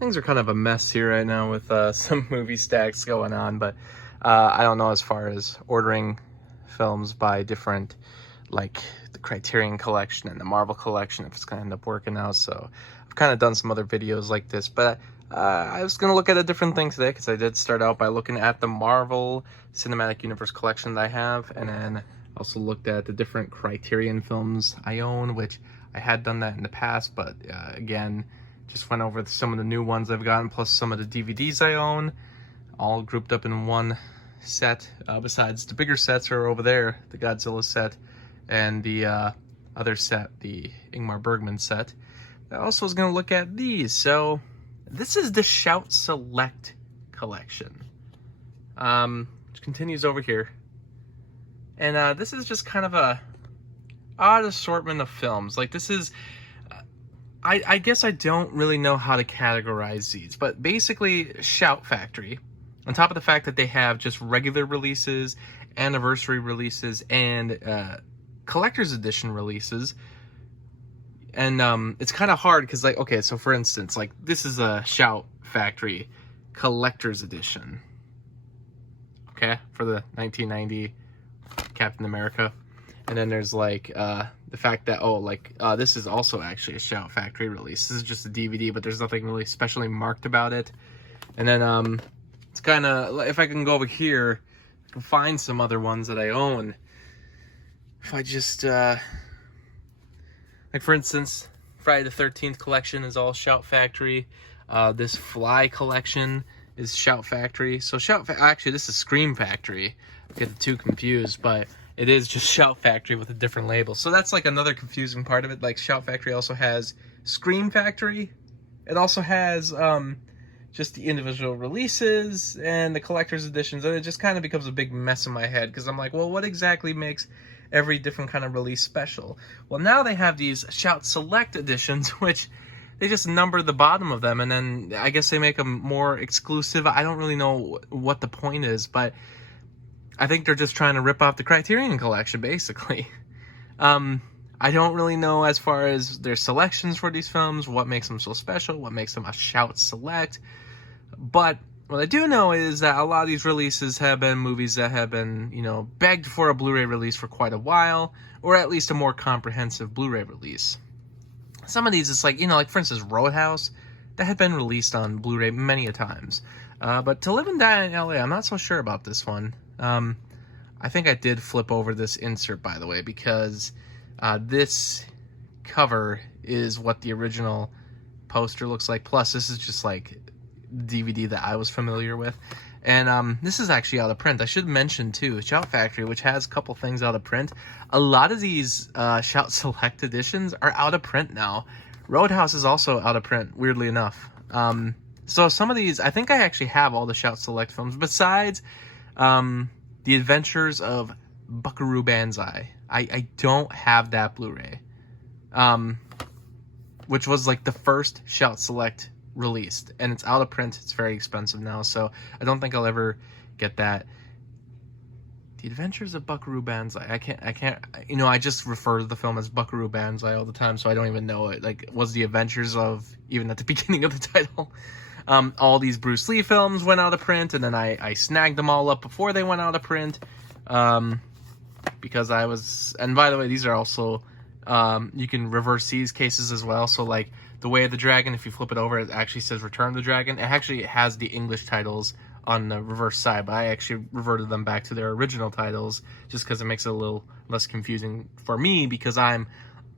things are kind of a mess here right now with some movie stacks going on, but I don't know as far as ordering films by different, like the Criterion collection and the Marvel collection, if it's going to end up working out. So I've kind of done some other videos like this, but I was going to look at a different thing today because I did start out by looking at the Marvel Cinematic Universe collection that I have, and then also looked at the different Criterion films I own, which I had done that in the past, but again, just went over some of the new ones I've gotten, plus some of the DVDs I own, all grouped up in one set. Besides the bigger sets are over there, the Godzilla set and the other set, the Ingmar Bergman set. I also was going to look at these. So this is the Shout Select collection, which continues over here. And this is just kind of a odd assortment of films. Like, this is... I guess I don't really know how to categorize these, but basically Shout Factory, on top of the fact that they have just regular releases, anniversary releases, and collector's edition releases. And it's kind of hard because, like, okay, so for instance, like, this is a Shout Factory collector's edition, okay, for the 1990 Captain America. And then there's like the fact that, this is also actually a Shout Factory release. This is just a DVD, but there's nothing really specially marked about it. And then it's kind of, if I can go over here, I can find some other ones that I own. If I just, like for instance, Friday the 13th collection is all Shout Factory. This Fly collection is Shout Factory. So actually this is Scream Factory. I get the two confused, but it is just Shout Factory with a different label. So that's like another confusing part of it. Like, Shout Factory also has Scream Factory. It also has just the individual releases and the collector's editions. And it just kind of becomes a big mess in my head because I'm like, well, what exactly makes every different kind of release special? Well, now they have these Shout Select editions, which they just number the bottom of them. And then I guess they make them more exclusive. I don't really know what the point is, but I think they're just trying to rip off the Criterion collection, basically. I don't really know as far as their selections for these films, what makes them so special, what makes them a Shout Select. But what I do know is that a lot of these releases have been movies that have been, begged for a Blu-ray release for quite a while, or at least a more comprehensive Blu-ray release. Some of these, it's like, like for instance, Roadhouse, that had been released on Blu-ray many a times. But To Live and Die in LA, I'm not so sure about this one. I think I did flip over this insert, by the way, because this cover is what the original poster looks like. Plus, this is just like DVD that I was familiar with. And this is actually out of print. I should mention, too, Shout Factory, which has a couple things out of print. A lot of these Shout Select editions are out of print now. Roadhouse is also out of print, weirdly enough. So some of these, I think I actually have all the Shout Select films, besides The Adventures of Buckaroo Banzai. I don't have that Blu-ray, which was like the first Shout Select released, and it's out of print. It's very expensive now, so I don't think I'll ever get that. The Adventures of Buckaroo Banzai. I can't, I just refer to the film as Buckaroo Banzai all the time, so I don't even know it. Like, was the Adventures of, even at the beginning of the title. All these Bruce Lee films went out of print, and then I snagged them all up before they went out of print, because I was, and by the way, these are also, you can reverse these cases as well. So like The Way of the Dragon, if you flip it over, it actually says Return of the Dragon. It actually has the English titles on the reverse side, but I actually reverted them back to their original titles just because it makes it a little less confusing for me, because I'm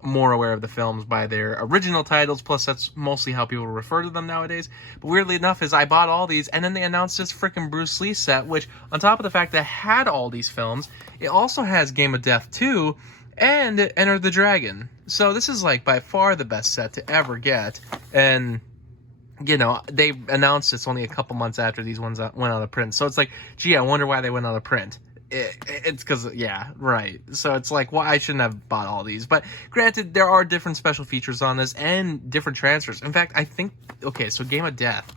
more aware of the films by their original titles, plus that's mostly how people refer to them nowadays. But weirdly enough is I bought all these, and then they announced this freaking Bruce Lee set, which, on top of the fact that it had all these films, it also has Game of Death 2 and Enter the Dragon. So this is like by far the best set to ever get. And they announced this only a couple months after these ones went out of print. So it's like, gee, I wonder why they went out of print. It's because, yeah, right. So it's like, well, I shouldn't have bought all these. But granted, there are different special features on this and different transfers. In fact, I think, okay, so Game of Death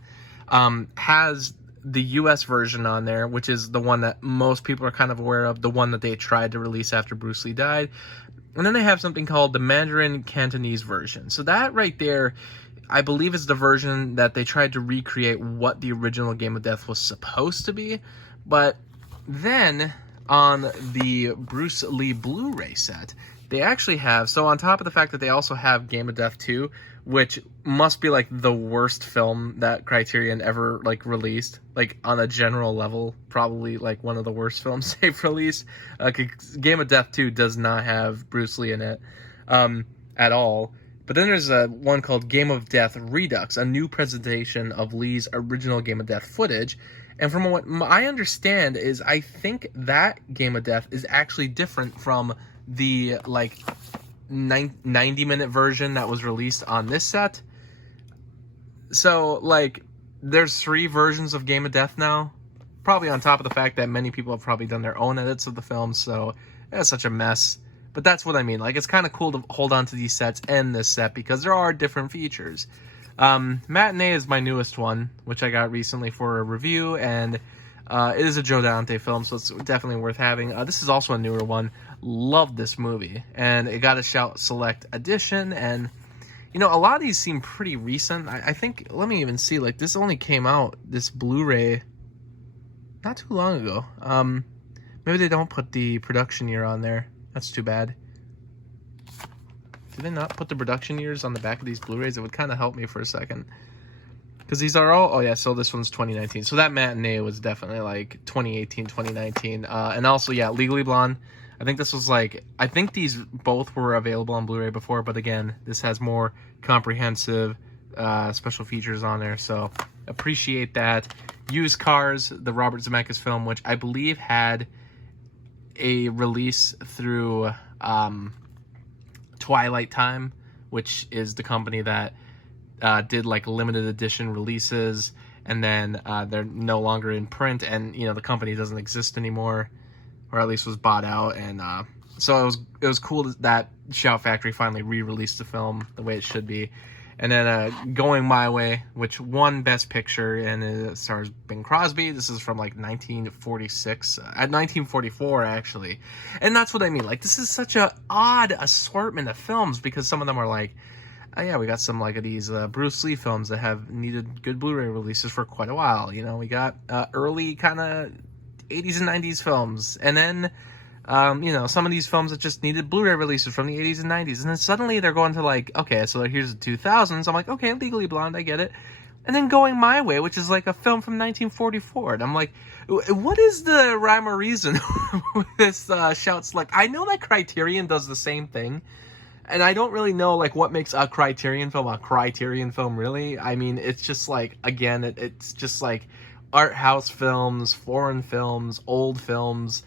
has the US version on there, which is the one that most people are kind of aware of, the one that they tried to release after Bruce Lee died. And then they have something called the Mandarin Cantonese version. So that right there I believe is the version that they tried to recreate what the original Game of Death was supposed to be. But then on the Bruce Lee Blu-ray set, they actually have, so on top of the fact that they also have Game of Death 2, which must be like the worst film that Criterion ever like released, like on a general level, probably like one of the worst films they've released. Game of Death 2 does not have Bruce Lee in it at all. But then there's one called Game of Death Redux, a new presentation of Lee's original Game of Death footage. And from what I understand is, I think that Game of Death is actually different from the like 90-minute version that was released on this set. So like there's 3 versions of Game of Death now, probably on top of the fact that many people have probably done their own edits of the film, so it's such a mess. But that's what I mean. Like, it's kind of cool to hold on to these sets and this set because there are different features. Matinee is my newest one, which I got recently for a review, and it is a Joe Dante film, so it's definitely worth having. This is also a newer one. Loved this movie, and it got a Shout Select edition, and, you know, a lot of these seem pretty recent. I think, let me even see, like, this only came out, this Blu-ray, not too long ago. Maybe they don't put the production year on there. That's too bad. Did they not put the production years on the back of these Blu-rays? It would kind of help me for a second. Because these are all... Oh, yeah, so this one's 2019. So that Matinee was definitely, like, 2018, 2019. And also, yeah, Legally Blonde. I think this was, like... I think these both were available on Blu-ray before. But, again, this has more comprehensive special features on there. So, appreciate that. Used Cars, the Robert Zemeckis film, which I believe had a release through Twilight Time, which is the company that did like limited edition releases, and then they're no longer in print, and you know the company doesn't exist anymore, or at least was bought out. And so it was cool that Shout Factory finally re-released the film the way it should be. And then Going My Way, which won Best Picture, and it stars Bing Crosby. This is from, like, 1946. 1944, actually. And that's what I mean. Like, this is such an odd assortment of films, because some of them are like, oh, yeah, we got some, like, these Bruce Lee films that have needed good Blu-ray releases for quite a while. You know, we got early kind of 80s and 90s films. And then... you know, some of these films that just needed Blu-ray releases from the 80s and 90s. And then suddenly they're going to like, okay, so here's the 2000s. I'm like, okay, Legally Blonde, I get it. And then Going My Way, which is like a film from 1944. And I'm like, what is the rhyme or reason with this Shout Select? I know that Criterion does the same thing. And I don't really know, like, what makes a Criterion film, really. I mean, it's just like, again, it's just like art house films, foreign films, old films,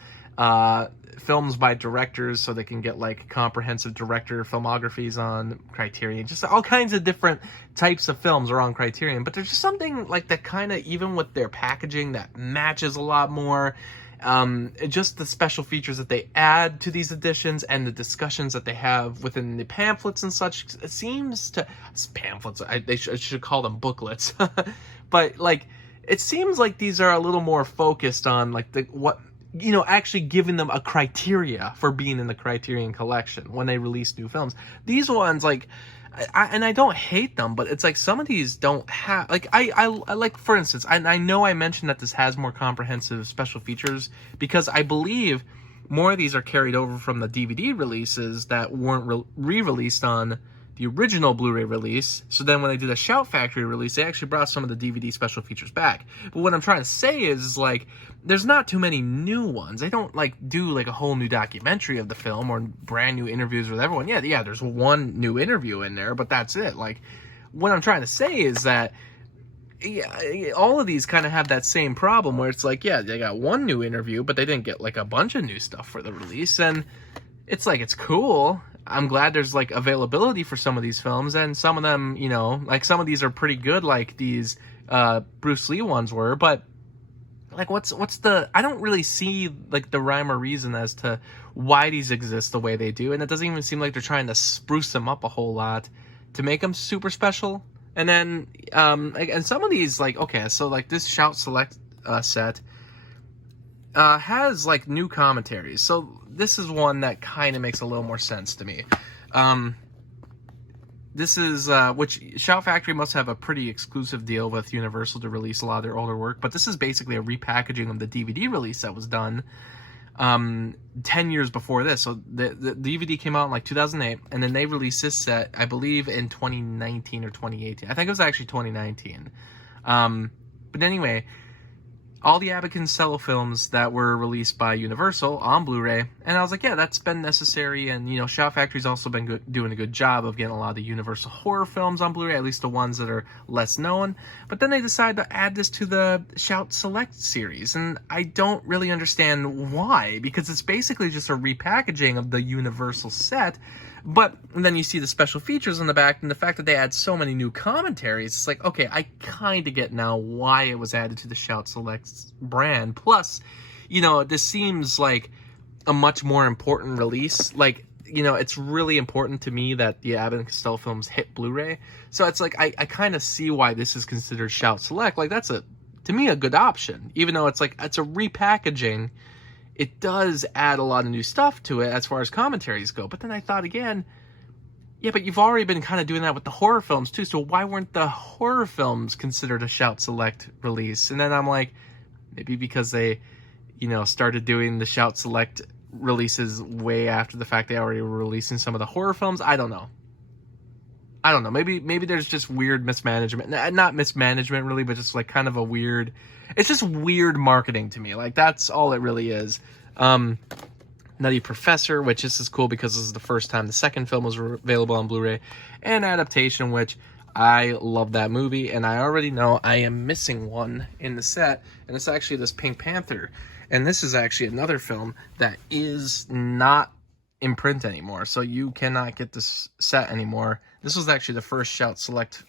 films by directors so they can get like comprehensive director filmographies on Criterion. Just all kinds of different types of films are on Criterion, but there's just something like that kind of, even with their packaging, that matches a lot more. Just the special features that they add to these editions and the discussions that they have within the pamphlets and such, it seems to... Pamphlets, I should call them booklets. But like, it seems like these are a little more focused on like you know, actually giving them a criteria for being in the Criterion collection when they release new films. These ones, like, I don't hate them, but it's like some of these don't have, like, I like, for instance, I know I mentioned that this has more comprehensive special features because I believe more of these are carried over from the DVD releases that weren't re-released on the original Blu-ray release. So then when they did a Shout Factory release, they actually brought some of the DVD special features back. But what I'm trying to say is, like, there's not too many new ones. They don't, like, do, like, a whole new documentary of the film or brand new interviews with everyone. Yeah, there's one new interview in there, but that's it. Like, what I'm trying to say is that all of these kind of have that same problem where it's like, yeah, they got one new interview, but they didn't get, like, a bunch of new stuff for the release. And it's like, it's cool. I'm glad there's, like, availability for some of these films, and some of them, you know, like, some of these are pretty good, like these Bruce Lee ones were, but, like, what's the... I don't really see, like, the rhyme or reason as to why these exist the way they do, and it doesn't even seem like they're trying to spruce them up a whole lot to make them super special. And then, and some of these, like, okay, so, like, this Shout Select set has, like, new commentaries, so this is one that kind of makes a little more sense to me. this is, which Shout Factory must have a pretty exclusive deal with Universal to release a lot of their older work, but this is basically a repackaging of the DVD release that was done 10 years before this. So the DVD came out in like 2008, and then they released this set, I believe, in 2019 or 2018. I think it was actually 2019. But anyway, all the Abbott and Costello films that were released by Universal on Blu-ray, and I was like, yeah, that's been necessary, and, you know, Shout Factory's also been doing a good job of getting a lot of the Universal horror films on Blu-ray, at least the ones that are less known, but then they decided to add this to the Shout Select series, and I don't really understand why, because it's basically just a repackaging of the Universal set, but then you see the special features on the back, and the fact that they add so many new commentaries, it's like, okay, I kind of get now why it was added to the Shout Select brand. Plus, you know, this seems like a much more important release. Like, you know, it's really important to me that the Abbott and Costello films hit Blu-ray. So it's like, I kind of see why this is considered Shout Select. Like, that's to me, a good option. Even though it's like, it's a repackaging, it does add a lot of new stuff to it as far as commentaries go. But then I thought again, yeah, but you've already been kind of doing that with the horror films too. So why weren't the horror films considered a Shout Select release? And then I'm like, maybe because they, you know, started doing the Shout Select releases way after the fact they already were releasing some of the horror films. I don't know. Maybe there's just weird mismanagement. Not mismanagement really, but just like kind of a weird, it's just weird marketing to me. Like, that's all it really is. Nutty Professor, which this is cool because this is the first time the second film was available on Blu-ray, and Adaptation, which I love that movie, and I already know I am missing one in the set, and it's actually this Pink Panther. And this is actually another film that is not in print anymore, so you cannot get this set anymore. This was actually the first Shout Select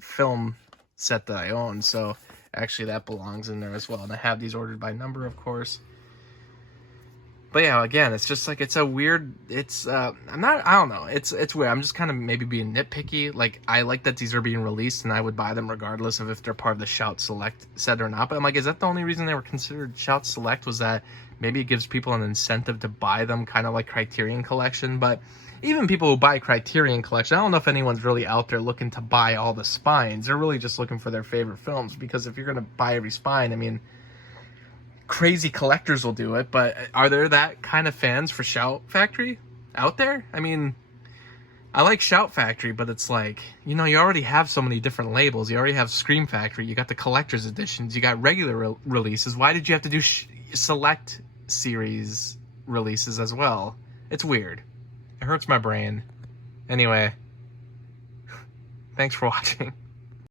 film set that I own, so actually that belongs in there as well. And I have these ordered by number, of course. But yeah, again, it's just like, it's a weird, it's, I don't know, it's weird. I'm just kind of maybe being nitpicky. Like, I like that these are being released, and I would buy them regardless of if they're part of the Shout Select set or not. But I'm like, is that the only reason they were considered Shout Select, was that maybe it gives people an incentive to buy them, kind of like Criterion Collection? But even people who buy Criterion Collection, I don't know if anyone's really out there looking to buy all the spines. They're really just looking for their favorite films, because if you're going to buy every spine, I mean, crazy collectors will do it, but are there that kind of fans for Shout Factory out there? I mean, I like Shout Factory, but it's like, you know, you already have so many different labels. You already have Scream Factory, you got the collector's editions, you got regular releases. Why did you have to do select series releases as well? It's weird. It hurts my brain. Anyway, thanks for watching.